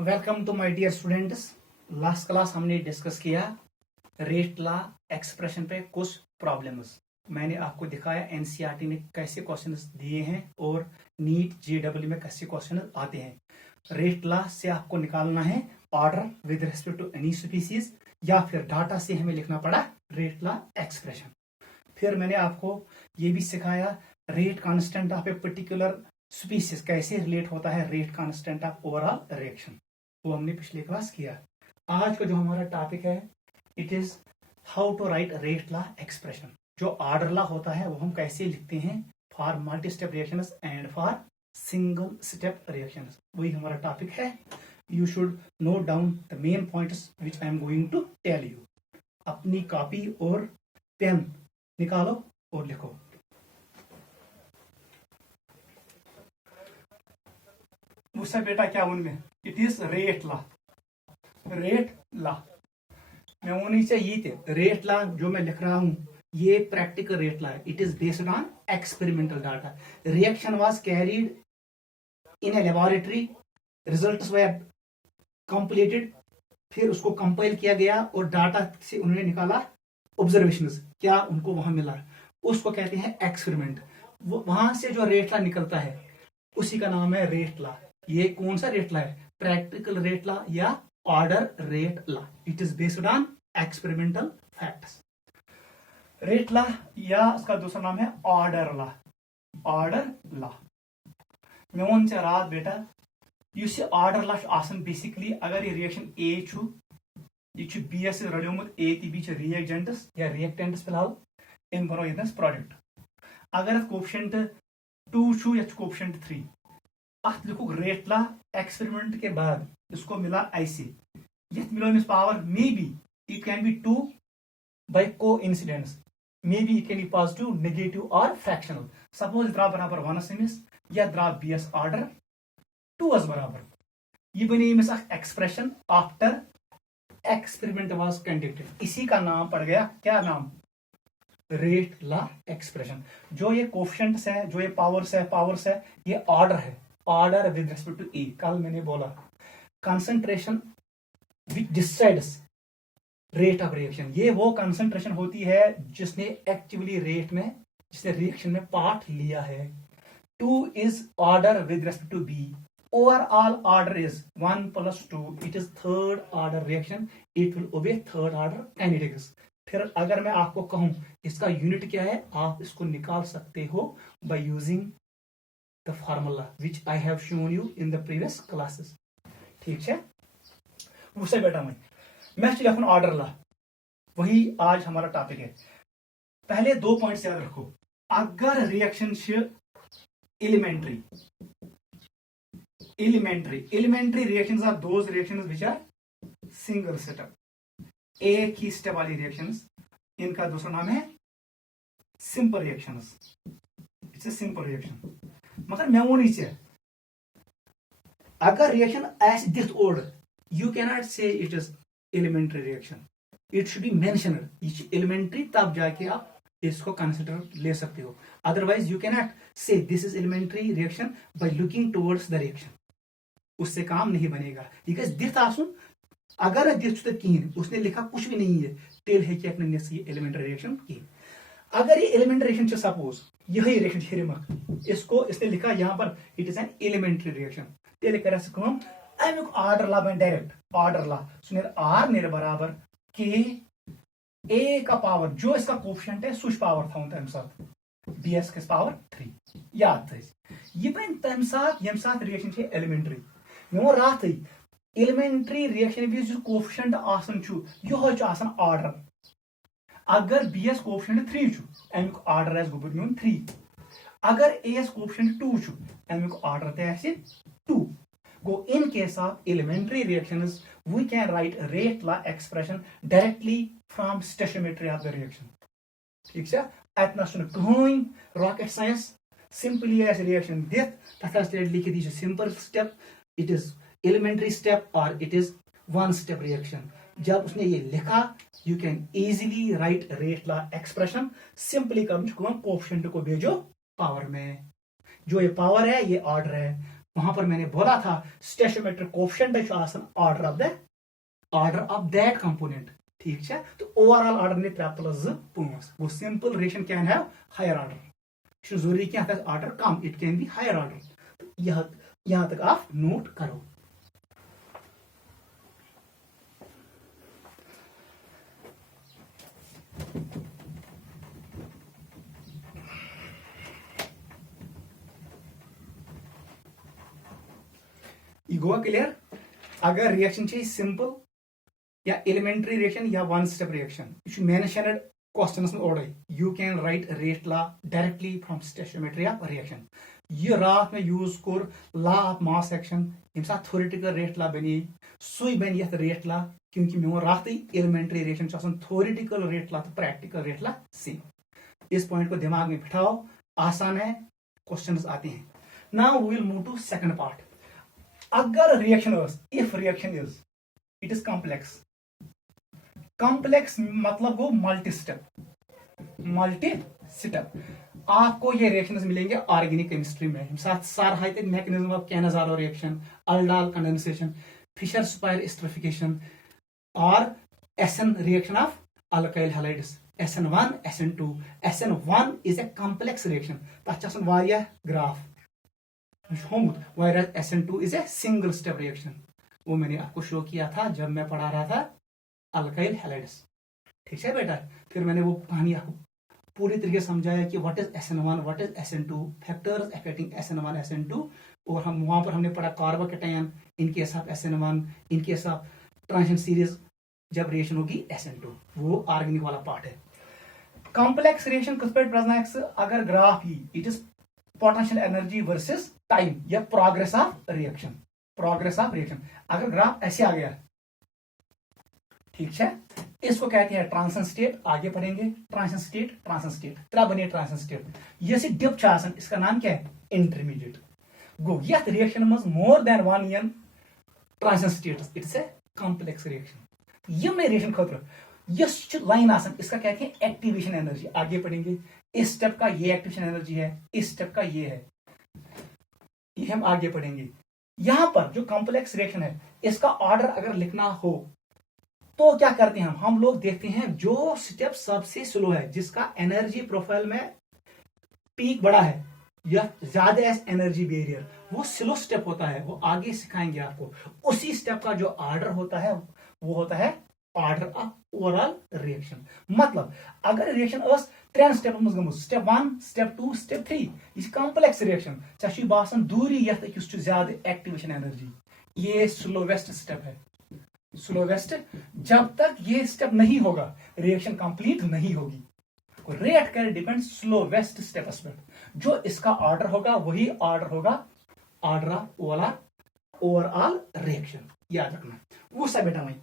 Welcome to my dear students. Last class हमने discuss किया rate law expression पे कुछ प्रॉब्लम्स। मैंने आपको दिखाया एनसीईआरटी ने कैसे क्वेश्चंस दिए हैं और नीट जेडब्ल्यू में कैसे क्वेश्चन आते हैं। रेट लॉ से आपको निकालना है order with respect to any species, या फिर डाटा से हमें लिखना पड़ा रेट लॉ एक्सप्रेशन। फिर मैंने आपको ये भी सिखाया rate constant of a particular species कैसे रिलेट होता है rate constant of overall reaction, वो हमने पिछले क्लास किया। आज का जो हमारा टॉपिक है it is how to write rate law expression. जो ऑर्डर लॉ होता है वो हम कैसे लिखते हैं for multi step reactions and for single step reactions, वही हमारा टॉपिक है। You should note down the main points which I am going to tell you. अपनी कॉपी और पेन निकालो और लिखो। मुझसे बेटा क्या उनमें it is rate law. Rate law मैं वो नीचे ये थे रेट लॉ जो मैं लिख रहा हूं ये प्रैक्टिकल रेट लॉ है। It is based on experimental data. Reaction was carried in a laboratory, results were completed, फिर उसको कंपाइल किया गया और डाटा से उन्होंने निकाला ऑब्जर्वेशंस, क्या उनको वहां मिला, उसको कहते हैं एक्सपेरिमेंट। वहां से जो रेट लॉ निकलता है उसी का नाम है रेट लॉ। ये कौन सा रेट लॉ है? प्रैक्टिकल रेट लॉ या order rate law. It is based on experimental facts. Rate law या इसका दूसरा नाम है ऑर्डर लॉ। ऑर्डर लॉ मैं वन से रात बेटा यह ऑर्डर लॉ आसान बेसिकली अगर ये रिएक्शन ए छु यह बी एस रलियोमुत ए ती बी रिएजेंट्स या रिएक्टेंट्स फिलहाल इन बनो ये प्रोडक्ट। अगर कोफिशिएंट 2 छु या कोफिशिएंट 3 अत लिखो रेट लॉ एक्सपेरिमेंट के बाद इसको मिला ऐसे ये मिलो इस power may be it can be 2 by coincidence, may be it can be positive negative और फ्रैक्शनल। सपोज द्रा बराबर 1 अमिस या द्रा बीएस ऑर्डर 2 बराबर ये बने इमिस expression after experiment was conducted. इसी का नाम पड़ गया क्या नाम? Rate law expression. जो ये कोफिशिएंट्स है जो ये पावर्स है ये ऑर्डर है, ऑर्डर विद रिस्पेक्ट टू ए। कल मैंने बोला concentration which decides rate of reaction, ये वो कंसंट्रेशन होती है जिसने एक्टिवली रेट में जिसने रिएक्शन में पार्ट लिया है। 2 is order with respect to B, overall order is 1 + 2, it is third order reaction, it will obey third order kinetics. फिर अगर मैं आपको कहूं इसका यूनिट क्या है, आप इसको निकाल सकते हो by using the formula which I have shown you in the previous classes. ठीक है, उससे बेटा मैं लिखूं ऑर्डर लॉ, वही आज हमारा टॉपिक है। पहले 2 पॉइंट्स याद रखो। अगर reaction elementary reactions are those reactions which are single step, एक ही स्टेप वाली रिएक्शंस, इनका दूसरा नाम है simple reactions. It's a simple reaction. मगर मैं वो नीचे अगर reaction as this order you can not say it is elementary reaction, it should be mentioned. ये एलिमेंट्री तब जाके आप इसको कंसिडर ले सकते हो, otherwise you can not say this is elementary reaction by looking towards the reaction. उससे काम नहीं बनेगा। बिकॉज दिस आसुन अगर दिस कहीं उसने लिखा कुछ भी नहीं है तेल है ये एलिमेंट्री रिएक्शन की। अगर ये एलिमेंट्री रिएक्शन सपोज यही रिएक्शन हिरमक इसको इसने लिखा यहाँ पर it is an elementary reaction, तेल कर अमुक ऑर्डर लॉ बन डायरेक्ट ऑर्डर लॉ आर नेर बराबर के ए का पावर जो इसका कोफिशिएंट है सुश पावर था तम साथ बीएस के पावर 3 याद थ ये बन तम साथ यम साथ रिएक्शन एलिमेंट्री। मे वो रात एलिमेंट्री रिएक्शन भी जो कोफिशिएंट आसन छु यो छु आसन ऑर्डर। अगर बीएस कोफिशिएंट 3 छु अमुक ऑर्डर आस गोबुत न्यून 3, अगर एस कोफिशिएंट 2 छु अमुक ऑर्डर ते आसे 2। Go in case of elementary reactions, we can write rate law expression directly from stoichiometry of the reaction. ठीक है? अतना सुन कहीं rocket science simply as reaction दित तथा स्टेट लिखी थी simple step, it is elementary step or it is one step reaction। जब उसने ये लिखा you can easily write rate law expression। simply come coefficient को भेजो पावर में, जो ये पावर है ये ऑर्डर है। वहां पर मैंने बोला था stoichiometric coefficient order of that component. ठीक है, तो ओवरऑल ऑर्डर ने 3+2 वो simple reaction can have higher order, जरूरी क्या ऑर्डर कम, it can be higher order. यहां तक आप नोट करो। ये गोवा क्लियर? अगर रिएक्शन चाहिए सिंपल या एलिमेंट्री रिएक्शन या वन स्टेप रिएक्शन, यह मेंशनड क्वेश्चनस में ओडे, you can write rate law directly from stoichiometry of reaction. यह रात में यूज कोर लॉ ऑफ मास एक्शन, यम साथ थ्योरेटिकल रेट लॉ बने सुई बन यथ रेट लॉ, क्योंकि मे वो रात elementary reaction theoretical rate law तो प्रैक्टिकल रेट लॉ सेम। इस पॉइंट को दिमाग में बिठाओ, आसान है, क्वेश्चंस आते हैं। Now we will move to second part. अगर reaction if reaction it is complex, complex मतलब गो मल्टी स्टेप, आपको ये रिएक्शंस मिलेंगे ऑर्गेनिक केमिस्ट्री में। साथ सार mechanism of Cannizzaro reaction, aldol condensation, Fischer Speier esterification और SN reaction of alkyl halides, SN1 SN2। SN1 is a complex reaction, तथ ग्राफ होमुत, SN2 is a single step reaction. वो मैंने आपको शो किया था जब मैं पढ़ा रहा था अल्काइल हैलाइड्स। ठीक है बेटा, फिर मैंने वो कहानी आपको पूरी तरीके से समझाया कि what is SN1, what is SN2, factors affecting SN1 SN2, और हम वहां पर हमने पढ़ा carbocation in case of SN1, in case of transition series जब रिएक्शन होगी SN2, वो ऑर्गेनिक वाला पार्ट है। कॉम्प्लेक्स रिएक्शन किस पे प्रेजेंट, अगर graph he it is potential energy versus time या प्रोग्रेस ऑफ रिएक्शन, अगर ग्राफ ऐसे आ गया, ठीक है, इसको कहते हैं ट्रांजिशन स्टेट। आगे पढ़ेंगे ट्रांजिशन स्टेट त्रा बने ट्रांजिशन स्टेट। ये डिप चासन, इसका नाम क्या है, इंटरमीडिएट। गो यथ रिएक्शन मज more than one an transition states, it's a complex reaction. यम रिएक्शन खतर यह लाइन आसन, इसका कहते हैं एक्टिवेशन एनर्जी। आगे पढ़ेंगे, इस स्टेप का ये एक्टिवेशन एनर्जी है, इस स्टेप का ये है, ये हम आगे पढ़ेंगे। यहां पर जो कॉम्प्लेक्स रिएक्शन है, इसका ऑर्डर अगर लिखना हो तो क्या करते हैं हम लोग देखते हैं जो स्टेप सबसे स्लो है, जिसका एनर्जी प्रोफाइल में पीक बड़ा है या ज्यादा एनर्जी बैरियर, वो स्लो स्टेप होता है, वो आगे सिखाएंगे आपको। उसी स्टेप का जो ऑर्डर होता है वो होता है ऑर्डर ऑफ ओवरऑल रिएक्शन। मतलब अगर रिएक्शन 3 स्टेप गम, स्टेप 1, स्टेप 2, स्टेप 3, यह कॉम्प्लेक्स रिएक्शन, चे बासान दूरी यथ अकिस ज्यादा एक्टिवेशन एनर्जी, ये स्लोवेस्ट स्टेप है। स्लोवेस्ट, जब तक ये स्टेप नहीं होगा रिएक्शन कंप्लीट नहीं होगी। रेट कर डिपेंड स्लोवेस्ट स्टेप पर, जो इसका ऑर्डर होगा वही ऑर्डर होगा ऑर्डर ऑफ ओवरऑल रिएक्शन। याद रखना वो सब बेटा वही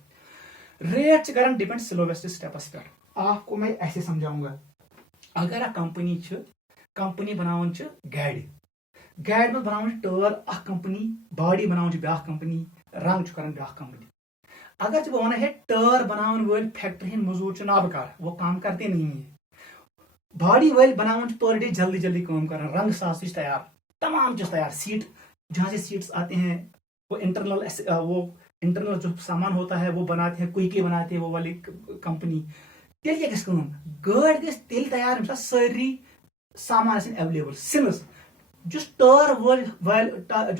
रेट कर डिपेंड स्लोवेस्ट स्टेपस पर। आपको मैं ऐसे समझाऊंगा, अगर आ कंपनी बनावन गाड़ में बनावन टायर अ कंपनी, बॉडी बनावन ब्या कंपनी, रंग कर ब्या कंपनी। अगर बह वन है टायर बनावन वाल फैक्ट्री हंद मजूर नाबकार, वो काम करते नहीं है। बॉडी वाल बनावन पर डे जल्दी जल्दी काम कर, रंग साफ तैयार, तमाम चीज तैयार, सीट जहां से सीट्स आते हैं, वो इंटरनल जो सामान होता है वो बनाते हैं, क्विकली बनाते हैं वो वाली कंपनी। तेल क्या गम गाड़ गस तेल तैयार सारी सामान अवेलेबल सिंस जो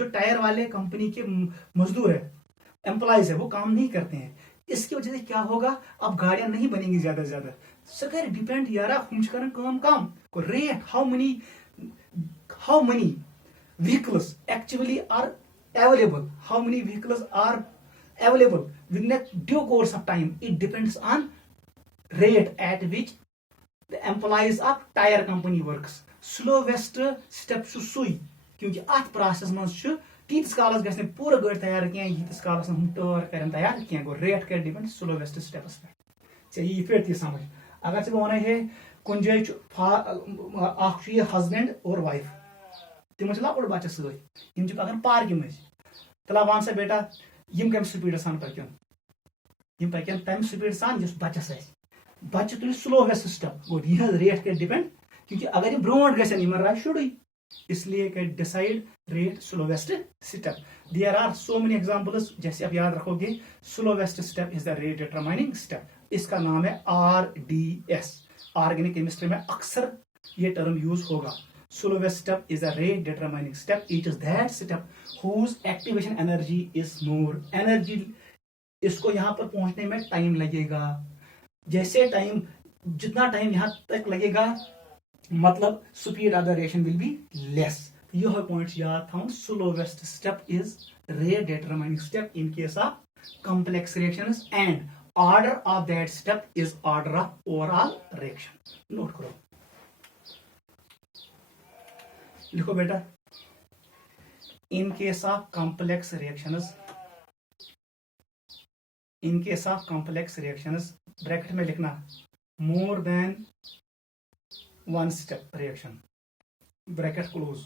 टायर वाले कंपनी के मजदूर है, एम्प्लॉयज है, वो काम नहीं करते हैं। इसकी वजह से क्या होगा, अब गाड़ियां नहीं बनेंगी ज्यादा से ज्यादा। सो कर डिपेंड यार हम काम को rate how many vehicles actually are available, how many vehicles are available within a due course of time. It depends on rate at which the employees of tire company works. Slowest step सुई, क्योंकि अत process मज तीस कालस गए पूरा गाड़ी तैयार क्या यीतिस कालस हम टायर कर तैयार क्या गो रेट कर डिपेंड स्लोवेस्ट स्टेपस पे। चाहिए ये पे समझ। अगर से वन है कुन जाए हस्बैंड और वाइफ, तम लकुट बच्चे सम पकान पार्क मज, तला वन सा बेटा यम कम स्पीड सान पकन, यम पकन तम स्पीड सान जिस बच्चस बच्चे तुल स्लोवेस्ट स्टेप गो यह रेट कर डिपेंड, क्योंकि अगर यह ब्रोट गन राह शुरू इसलिए कि decide rate slowest step. There are so many examples, जैसे आप याद रखोगे slowest step is the rate determining step. इसका नाम है RDS। ऑर्गेनिक केमिस्ट्री में अक्सर ये टर्म यूज होगा। Slowest step is the rate determining step. It is that step whose activation energy is more. Energy, इसको यहां पर पहुंचने में टाइम लगेगा। जैसे टाइम, जितना टाइम यहां तक लगेगा, मतलब speed of the reaction will be less. यह पॉइंट्स याद था। Slowest step is rate determining step in case of complex reactions and order of that step is order of overall reaction। Note करो, लिखो बेटा, in case of complex reactions, in case of complex reactions bracket में लिखना more than one step reaction, bracket close,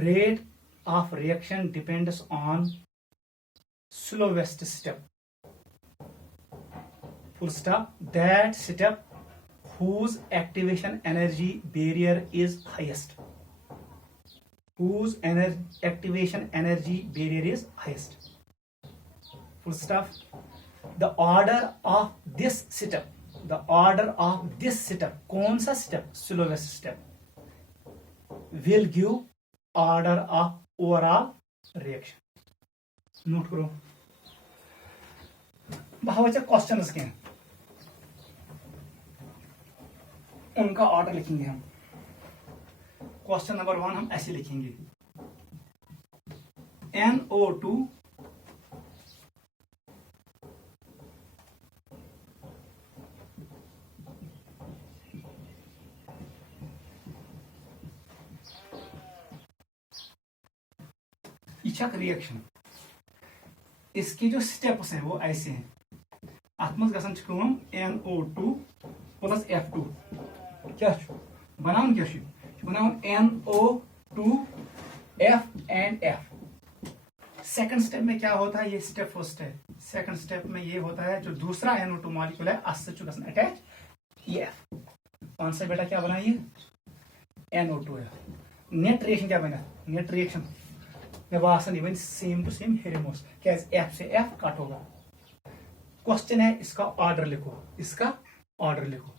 rate of reaction depends on slowest step, full stop, that step whose activation energy barrier is highest, whose activation energy barrier is highest, full stop. The order of this step, the order of this step, कौन सा step, slowest step, will give order of overall reaction। Note करो, भावचे questions के हैं, उनका order लिखेंगे हम। Question number 1 हम ऐसे लिखेंगे, NO2 इचक रिएक्शन, इसकी जो स्टेप्स हैं वो ऐसे हैं। अतमज गसन कम NO2 प्लस F2 क्या बनाउन, क्या बनाउन NO2 F and F। Second step में क्या होता है, ये स्टेप फर्स्ट है। सेकंड स्टेप में ये होता है जो दूसरा NO2 मॉलिक्यूल है अटैच, ये F। कौन सा बेटा क्या बना, ये NO2 है। नेट रिएक्शन क्या बना, नेट रिएक्शन मैं बासन इवन सेम टू सेम हेरिमोस, क्या F से F कट होगा। क्वेश्चन है इसका ऑर्डर लिखो, इसका ऑर्डर लिखो।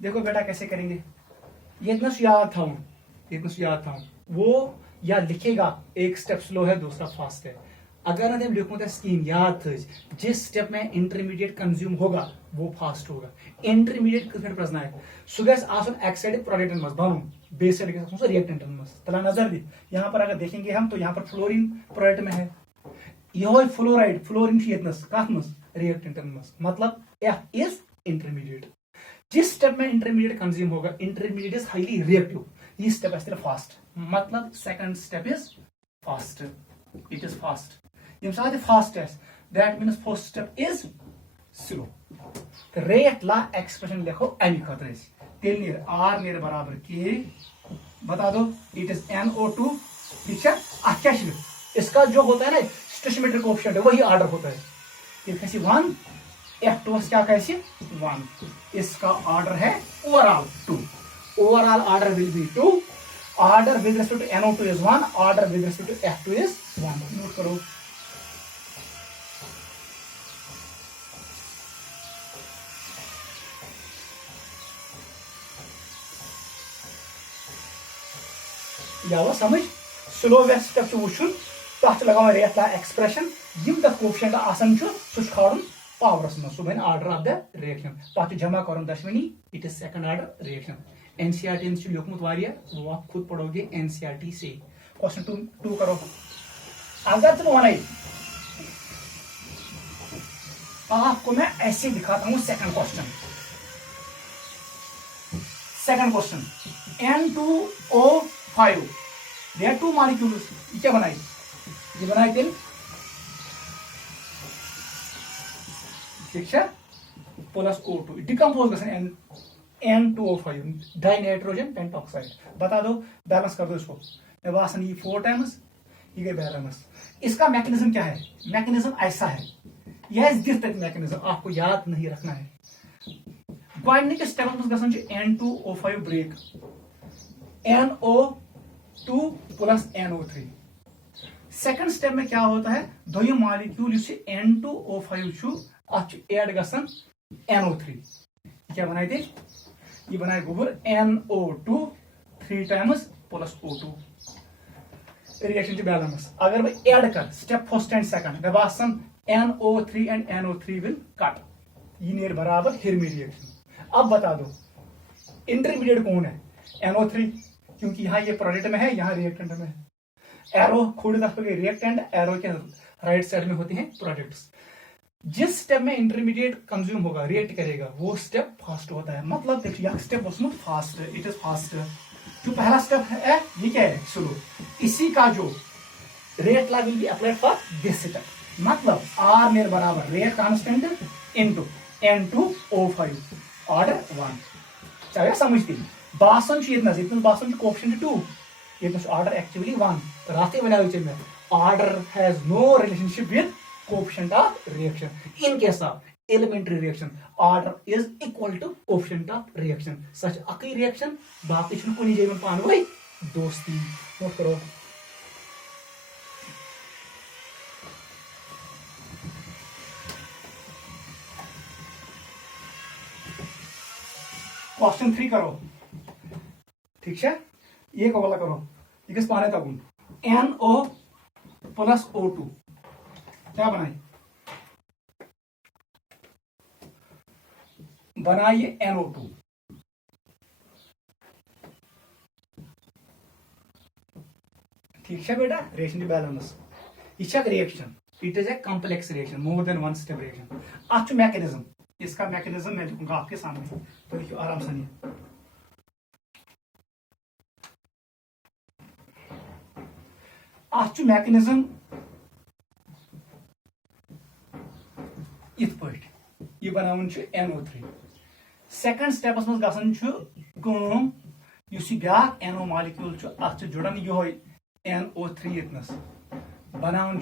देखो बेटा कैसे करेंगे, ये इतना याद था वो या लिखेगा, एक स्टेप स्लो है दूसरा फास्ट है। अगर मैं लिखूं तो स्कीम याद थ, जिस स्टेप में इंटरमीडिएट कंज्यूम होगा वो फास्ट होगा। इंटरमीडिएट किस प्रश्न है, सह गो एक्साइड प्रोडक्ट मज बन, बेस साइड रिएक्टेंट मज। तला नजर दी, यहाँ पर अगर देखेंगे हम तो यहाँ पर फ्लोरीन प्रोडक्ट में है, यह फ्लोराइड, फ्लोरीन कत मज रिएक्टेंट मज, मतलब F इज इंटरमीडिएट। जिस स्टेप में इंटरमीडिएट कंज्यूम होगा, इंटरमीडिएट इज हाईली रिएक्टिव, ये स्टेप है फास्ट, मतलब second step is fast, it is fast. यम साथ फास्ट है, that means first step is slow. Rate law expression लिखो अमी खतर, तेल नीर R नीर बराबर K, बता दो इट इज NO2, ठीक है। क्या इसका जो होता है ना स्टोइचियोमेट्रिक कोएफिशिएंट वही ऑर्डर होता है, ये कैसे 1, F2 क्या कैसे 1, इसका ऑर्डर है overall 2, overall order will be 2, order with respect to NO2 is 1, order with respect to F2 is 1। Note करो, या समझ। स्लोवेस्ट स्टेप वुचुन, तथ लगा रेट ला एक्सप्रेशन, यम तथ कोएफिशिएंट आसान सह खाड़न पावरस में, सह बन ऑर्डर ऑफ द रिएक्शन, तथ जमा कर दशवनी, it is second order reaction. NCERT लिखमुत वो आप खुद पढ़ोगे NCERT से। क्वेश्चन 2 करो, अगर तुम वन आपको मैं ऐसे दिखाता हूं second question. Second question, N2O5, there 2 molecules, क्या बनाई, ये बनाई तेल, ठीक है, प्लस O2 डिकम्पोज गसन N2O5 डाई नाइट्रोजन पेंटॉक्साइड। बता दो, बैलेंस कर दो इसको, मैं बासन ये 4 टाइम्स, ये गई बैलेंस। इसका मैकेनिज्म क्या है, मैकेनिज्म ऐसा है, यह दिस तक मैकेनिज्म आपको याद नहीं रखना है। गोडनिक step N2O5 break, NO2 plus NO3। Second step में क्या होता है, दोयम मॉलिक्यूल N2O5 एड गसन NO3, क्या बनाए थे, ये बनाए गोबर NO2 3 times plus O2, reaction balance. अगर मैं एड कर स्टेप फर्स्ट एंड सेकंड, मैं बासन NO3 and NO3 will cut, ये नियर बराबर हिरमी रिएक्शन। अब बता दो इंटरमीडिएट कौन है, NO3, क्योंकि यहाँ ये प्रोडक्ट में है, यहाँ रिएक्टेंट में है। एरो खोड़ी तरफ पे रिएक्टेंट, एरो के राइट साइड में होते हैं प्रोडक्ट्स। जिस स्टेप में इंटरमीडिएट कंज्यूम होगा, रिएक्ट करेगा, वो स्टेप फास्ट होता है। मतलब देखिए step fast, it is fast. जो पहला स्टेप है ये क्या है, स्लो। इसी का जो rate law will be applied for this step. मतलब आर मेरे बराबर rate constant into N2O5 order 1। चाहे समझती बासन बासन कोएफिशिएंट 2, ये ऑर्डर एक्चुअली 1। रास्ते बनाए में order has no relationship with coefficient of reaction. In case of elementary reaction order is equal to coefficient of reaction. Such अकई रिएक्शन बाकी छुन कुनी जेवन पान वही दोस्ती। नोट करो क्वेश्चन 3 करो, ठीक है। ये को वाला करो, ये किस पाने तक NO प्लस O2 क्या बनाई, बनाइए NO2। ठीक है बेटा, रिएक्शन बैलेंस यह reaction, it is a complex reaction, more than one step reaction. अच्छा मैकेनिज्म, इसका मैकेनिज्म मैं लिखूंगा आपके सामने, तो लिखिए आराम से। नहीं अच्छा मैकेनिज्म इत पे यह बनावन NO3। सेकंड स्टेपस मज गसन कम ब्या NO मॉलिक्यूल अत जुड़न ये NO3 इतनस बनावन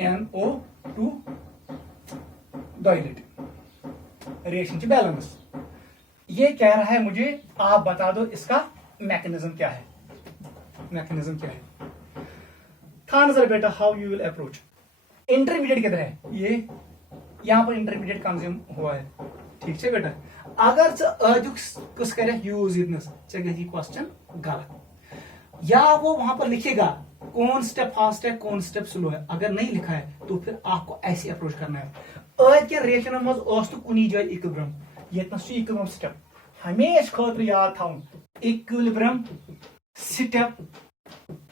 NO2 दो रिएक्शन बैलेंस। ये कह रहा है मुझे, आप बता दो इसका मैकेनिज्म क्या है, मैकेनिज्म क्या है। था नजर बेटा how you will approach. Intermediate किधर है, ये यहाँ पर इंटरमीडिएट कंज्यूम हुआ है, ठीक है बेटा। अगर कस करे यूज इतनस क्वेश्चन गलत, या वो वहां पर लिखेगा कौन स्टेप फास्ट है कौन स्टेप स्लो है। अगर नहीं लिखा है तो फिर आपको ऐसे अप्रोच करना है। के रिएक्शन मज तो कुनी जाए इक्विलिब्रियम, यतनस इक्विलिब्रियम स्टेप हमेश खतर याद थवन। Equilibrium step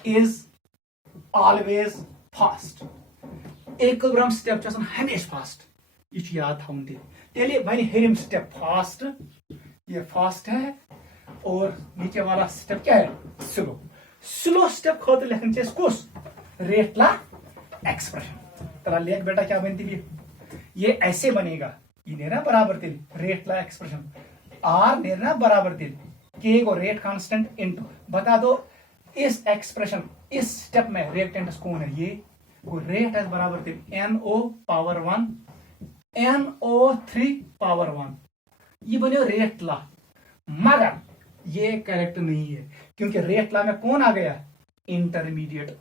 is always fast, equilibrium step हमेशा फास्ट, ये याद थवन तेल बन हरिम स्टेप फास्ट, ये फास्ट है। और नीचे वाला स्टेप क्या है, स्लो। स्लो स्टेप खतर लिखन कुछ रेट ला एक्सप्रेशन। तला लेख बेटा क्या बनती भी, ये ऐसे बनेगा, ये नेना बराबर तिल रेट ला एक्सप्रेशन, आर नेना बराबर तिल के को रेट कांस्टेंट इनटू। बता दो इस एक्सप्रेशन इस स्टेप में रिएक्टेंट कौन है, ये वो रेट है बराबर तिल NO पावर 1 NO3 पावर 1, ये बने रेट ला। मगर ये करेक्ट नहीं है, क्योंकि रेट ला में कौन आ गया, इंटरमीडिएट।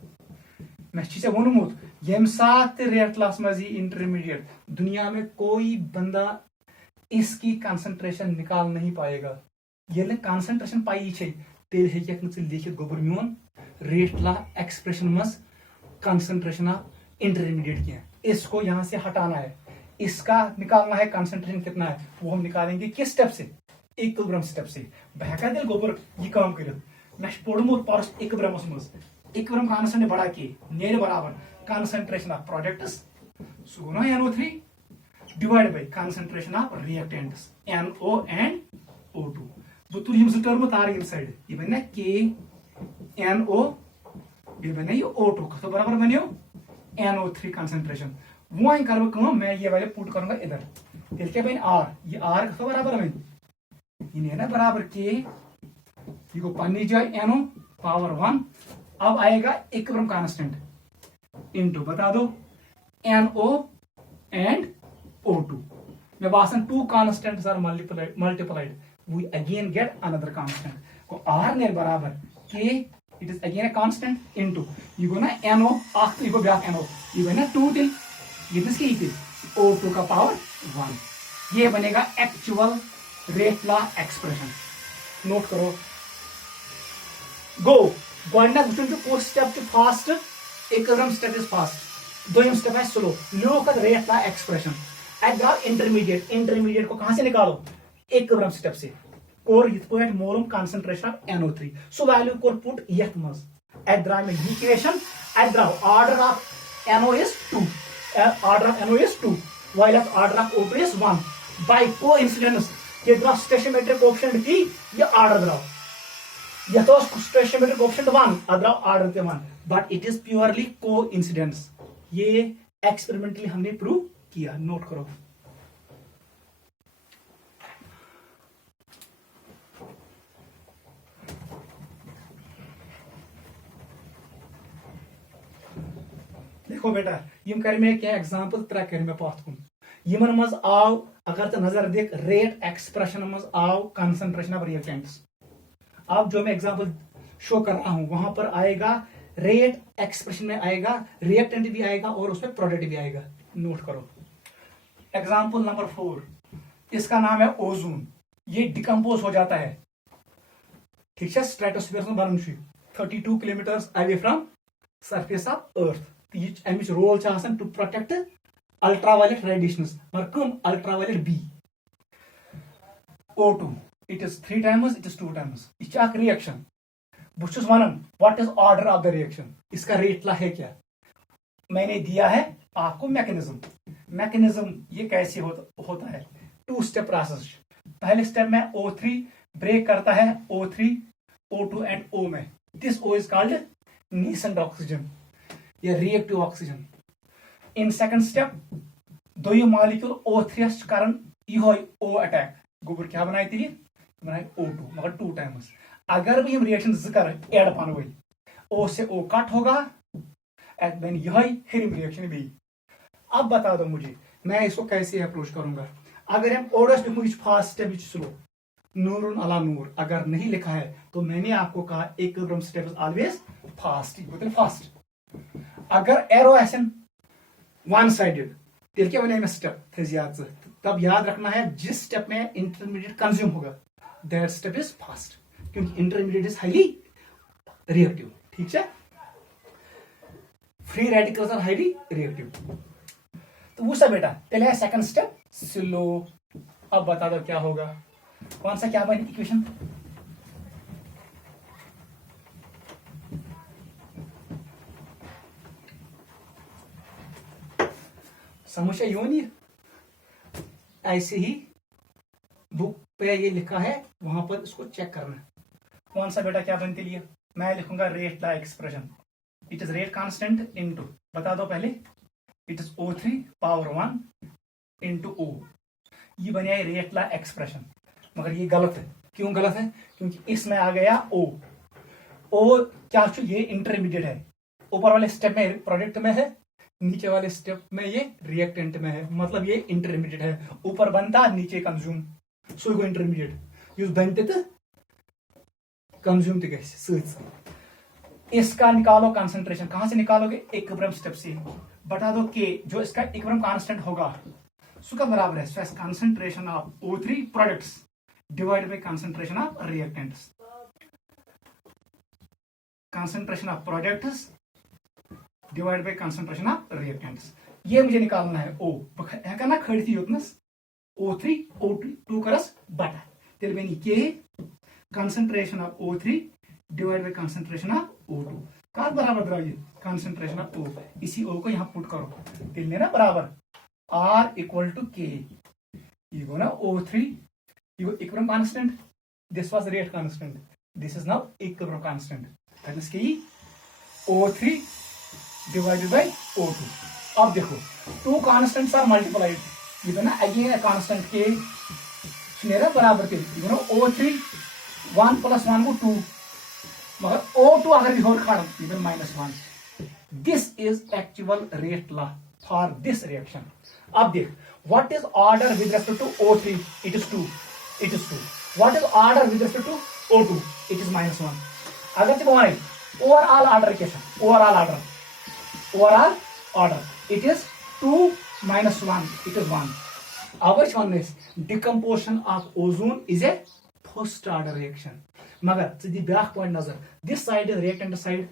मैं चीजें वोनमुत यम साथ रेट लास मजी इंटरमीडिएट, दुनिया में कोई बंदा इसकी कंसंट्रेशन निकाल नहीं पाएगा। ये कंसंट्रेशन पाई तेल लिखित गोबर मोन रेट ला एक्सप्रेशन मज कंसंट्रेशन ऑफ इंटरमीडिएट किया, इसको यहां से हटाना है, इसका निकालना है कंसंट्रेशन कितना है, वो हम निकालेंगे किस स्टेप से, इक्विलिब्रियम स्टेप से। बहका दिल गोबर ये काम कर मैं पोड़मुत परस इक्विलिब्रियमस मज, इक्विलिब्रियम कांस्टेंट बढ़ा के नेर बराबर कंसंट्रेशन ऑफ प्रोडक्ट्स सुगुना NO3 divide by concentration of reactants NO and O2। बुतुल हिम टर्म तार इनसाइड ये बने K NO, ये बने ये O2 तो बराबर बनियो NO3 कंसंट्रेशन। वो कर कम मैं ये वाले पुट करूंगा इधर, तेल क्या बन R, ये R तो बराबर बन ये ना बराबर K, ये को पन्नी जाए NO पावर 1। अब आएगा इक्विलिब्रियम कांस्टेंट इनटू बता दो NO एंड O2। मैं बासन 2 constants are multiplied, we again get another constant. को R ने बराबर K, it is again a constant into ये गो ना NO ये गो ब्याक NO ये गो ना 2 टिल ये की O2 का पावर 1 ये बनेगा actual rate law expression. Note करो गो गोइना कुछ स्टेप फास्ट एकदम step is fast Doyam step है स्लो लोक rate law expression eight intermediate को कहां से निकालो एकदम स्टेप से कोर यथ पे मोलम concentration of NO3 so value कोर पुट यथ मज एट द्राव में इक्वेशन एट द्राव order of NO is 2 order of NO is 2 while at order of O2 is 1 by coincidence ये द्राव स्टोइचियोमेट्रिक कोएफिशिएंट की ये ऑर्डर द्राव ये तो स्टोइचियोमेट्रिक कोएफिशिएंट 1 अद्राव ऑर्डर के 1 but it is purely coincidence ये एक्सपेरिमेंटली हमने प्रूव किया। नोट करो देखो बेटा यम कर में क्या एग्जांपल त्रे कर में पाथ कुन यमन मज आव अगर तो नजर देख रेट एक्सप्रेशन मज आव कंसंट्रेशन ऑफ रिएक्टेंट्स। अब जो मैं एग्जांपल शो कर रहा हूं वहां पर आएगा रेट एक्सप्रेशन में आएगा रिएक्टेंट भी आएगा और उसमें प्रोडक्ट भी आएगा। नोट करो एग्जांपल नंबर 4 इसका नाम है ओजोन ये डिकम्पोज हो जाता है ठीक है स्ट्रेटोस्फीयर से बनन 32 kilometre away from surface of earth अमिच role to protect ultraviolet radiations मगर कम ultraviolet B O2 it is 3 times it is 2 times यह रिएक्शन बुश वनन what is order of the reaction इसका रेट ला है क्या मैंने दिया है आपको मैकेनिज्म ये कैसे होता है 2 स्टेप प्रोसेस। पहले स्टेप में O3 ब्रेक करता है O3 O2 एंड O में this O is called nascent oxygen या reactive oxygen. In second step दोयम मॉलिक्यूल O3 करन यो O अटैक गोबर क्या बनाए तेल बनाए O2 मगर 2 टाइम्स अगर भी हम रिएक्शन कर एड पान वही O से O कट होगा मैंने यही हिरम रिएक्शन भी। अब बता दो मुझे मैं इसको कैसे अप्रोच करूंगा अगर हम ओडस लिखूं फास्ट स्टेप स्लो नूरुन अला नूर अगर नहीं लिखा है तो मैंने आपको कहा equilibrium step is always fast अगर एरो ऐसन वन साइडेड तेल क्या बने स्टेप थे याद तब याद रखना है जिस स्टेप में इंटरमीडिएट कंज्यूम होगा दैट स्टेप इज फास्ट क्योंकि इंटरमीडिएट इज हाईली रिएक्टिव ठीक है free radicals are highly reactive. तो वो सब बेटा पहले है सेकंड स्टेप स्लो। अब बता दो क्या होगा कौन सा क्या बनी इक्वेशन समस्या यूं नहीं ऐसे ही बुक पे ये लिखा है वहां पर इसको चेक करना कौन सा बेटा क्या बनती लिया मैं लिखूंगा rate law expression it is rate constant into बता दो पहले it is O3 power 1 into O ये बने रेट ला एक्सप्रेशन मगर ये गलत है। क्यों गलत है क्योंकि इसमें आ गया O क्या ये इंटरमीडिएट है ऊपर वाले स्टेप में प्रोडक्ट में है नीचे वाले स्टेप में ये रिएक्टेंट में है मतलब ये इंटरमीडिएट है ऊपर बनता नीचे कंज्यूम सो गो इंटरमीडिएट यूज बनते तो कंज्यूम तो कैसे इसका निकालो कंसंट्रेशन कहां से निकालोगे इक्विलिब्रियम स्टेप से बता दो के जो इसका इक्विलिब्रियम कांस्टेंट होगा उसका बराबर है concentration of O3 products divided by concentration of reactants concentration of products divide by concentration of reactants ये मुझे निकालना है O है करना खड़ी थी उतनस O3 O2 करस बटा तेल बेनी के concentration of O3 divide by concentration of O2 का बराबर द्राव ये कंसंट्रेशन ऑफ O इसी O को यहां पुट करो तेल ने ना बराबर R इक्वल टू K ये गो ना O3 ये गो equilibrium constant this was rate constant this is now equilibrium constant that is K O3 divided by O2। अब देखो 2 कांस्टेंट्स आर मल्टीप्लाइड ये ना अगेन कांस्टेंट के मेरा बराबर के यू नो O3 1 + 1 को 2 मगर O2 अगर भी और खाड़ even -1 this is actual rate law for this reaction. अब देख what is order with respect to O3 it is 2 what is order with respect to O2 it is -1. अगर चे बोले overall order क्या है? Overall order it is 2 - 1 it is 1. अगर one decomposition of ozone is a first order reaction. मगर दी back point नजर, this side is reactant side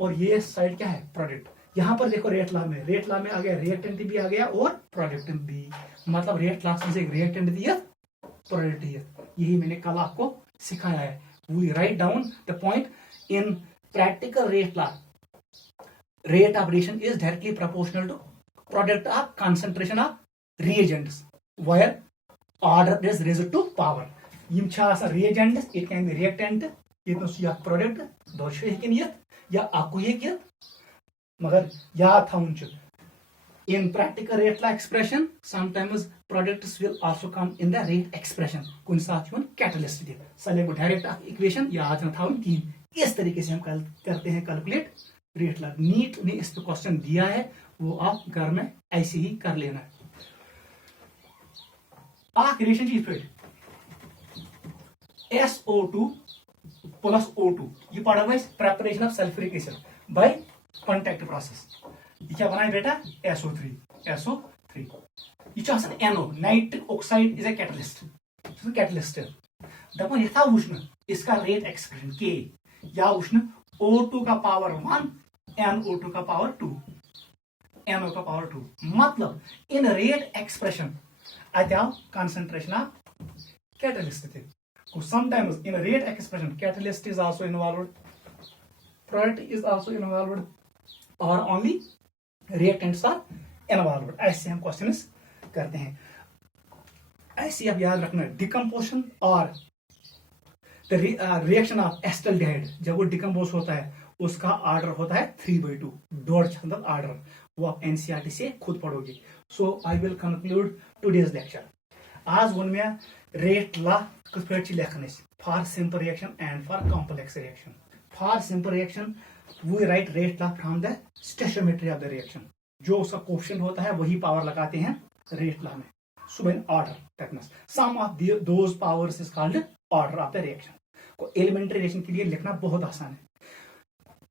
और ये साइड क्या है प्रोडक्ट. यहां पर देखो रेट लॉ में आ गया रिएक्टेंट भी आ गया और प्रोडक्ट भी. मतलब रेट लॉ में से एक रिएक्टेंट दिया प्रोडक्ट दिया. यही मैंने कल आपको सिखाया है. We write down the point in practical rate law. Rate of reaction is directly proportional to product of concentration of reagents where order is raised to power. यम reagents, it can be reactant, ये product दोषो हेकिन यत या आकु हेकिन. मगर याद थाउन in practical rate law expression sometimes products will also come in the rate expression. कुन साथ यून catalyst दे. चलिए वो डायरेक्ट इक्वेशन याद न थाउन की. इस तरीके से हम करते हैं कैलकुलेट रेट लॉ. नीट ने इस पे क्वेश्चन दिया है, वो आप घर में ऐसे ही कर लेना है. रिलेशनशिप SO2 प्लस O2 ये पढ़ा हुआ है preparation of sulphuric acid by contact process. ये क्या बनाए बेटा SO3 ये NO nitric oxide is a catalyst दपन यथा वुष्ण इसका रेट एक्सप्रेशन K या वुष्ण O2 का पावर 1 NO2 का पावर 2 NO का पावर 2. मतलब इन रेट एक्सप्रेशन अत्याव concentration of catalyst थे. Sometimes in a rate expression catalyst is also involved, product is also involved, or only reactants are involved. ऐसे हम questions करते हैं. ऐसे आप याद रखना डिकम्पोजिशन और रिएक्शन ऑफ एसिटाल्डिहाइड जब वो डिकम्पोज होता है उसका ऑर्डर होता है 3/2 डॉट छंदत ऑर्डर. वो आप एनसीईआरटी से खुद पढ़ोगे. So I will conclude today's lecture. आज वन में रेट लॉ किस पे लिखने for simple reaction and for complex reaction. For simple reaction we write rate law from the stoichiometry of the reaction. जो उसका कोएफिशिएंट होता है वही पावर लगाते हैं रेट लॉ में. सुबह order techniques sum of those powers is called order of the reaction. को एलिमेंट्री रिएक्शन के लिए लिखना बहुत आसान है.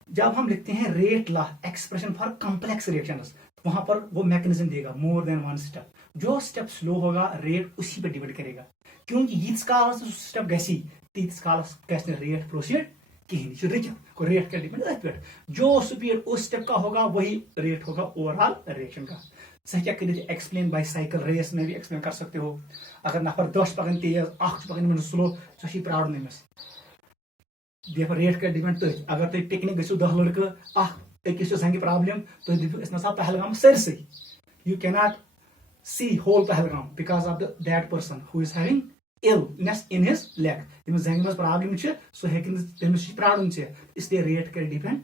जब हम लिखते हैं rate law expression for complex reactions वहां पर वो मैकेनिज्म देगा मोर देन वन स्टेप. जो स्टेप स्लो होगा रेट उसी पे डिपेंड करेगा. क्योंकि यीस कालस स्टेप गसी तीस कालस गसि रेट प्रोसीड कहीं रिच को रेट का डिपेंड अथ पे. जो स्पीड उस स्टेप का होगा वही रेट होगा ओवरऑल रिएक्शन का. सह क्या कर एक्सप्लेन बाय साइकिल रेस में भी एक्सप्लेन कर सकते हो. अगर नफर 10 पकन तेज अख पकन स्लो सही प्राउड नमिस देखो रेट का डिपेंड तथ. अगर तुम पिकनिक गो 10 लड़के अकिस जंग प्रॉब्लम तुम दिव नसा पहलगाम सरसै. You cannot see whole Pahalgam because of that person who is having illness in his leg. तमिस जंग में प्रॉब्लम सो हेकिन तमिस प्राउन इसलिए रेट कर डिपेंड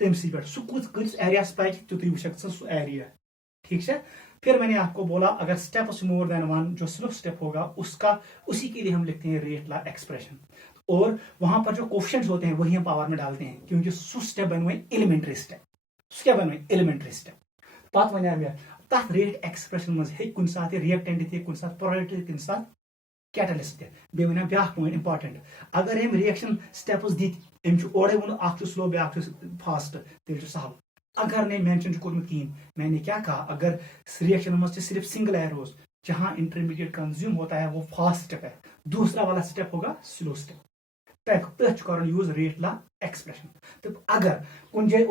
तमसी पे. सो कुछ एरियास पाइक तुत वुक सो एरिया. ठीक है. फिर मैंने आपको बोला अगर स्टेप्स मोर देन वन जो स्लो स्टेप होगा उसका उसी के लिए हम लिखते हैं रेट लॉ एक्सप्रेशन. और वहां पर जो कोएफिशिएंट्स होते हैं वही हम पावर में डालते हैं क्योंकि सो स्टेप बनवे एलिमेंट्री स्टेप. क्या बनवे एलिमेंट्री स्टेप. पत वन मे तथ रेट एक्सप्रेशन मज हे कुन साथ रिएक्टेंट थे कुन साथ प्रोडक्ट कुन साथ कैटलिस्ट थे. बे वन ब्या पॉइंट इंपॉर्टेंट. अगर हम रिएक्शन स्टेप्स दित ओडे वो अख स्लो ब्या फास्ट तेल सहल. अगर नहीं मेंशन कोर्मुत कहीं मैंने क्या कहा अगर रिएक्शन मज सिर्फ सिंगल एरोस जहां इंटरमीडिएट कंज्यूम होता है वो फास्ट स्टेप है. दूसरा वाला स्टेप होगा स्लो स्टेप. तथ कर यूज रेट लॉ एक्सप्रेशन. तो अगर कुन जाए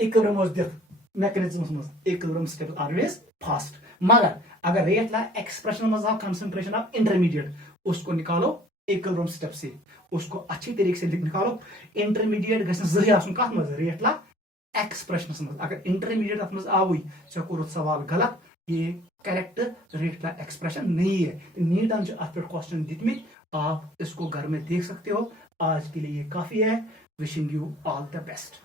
इक्विलिब्रियम दिख mechanism equilibrium step always fast. मगर अगर रेट लॉ एक्सप्रेशन में कंसंट्रेशन ऑफ इंटरमीडिएट उसको निकालो इक्विलिब्रियम स्टेप से उसको अच्छी तरीके से निकालो. इंटरमीडिएट गसन कथ मज रेट लॉ एक्सप्रेशन मज. अगर इंटरमीडिएट अत मज आवुई से कोर सवाल गलत. ये करेक्ट रेट लॉ एक्सप्रेशन नहीं है. नीटन अत पे क्वेश्चन दितमित आप इसको घर में देख सकते हो. आज के लिए ये काफी है. Wishing you all the best.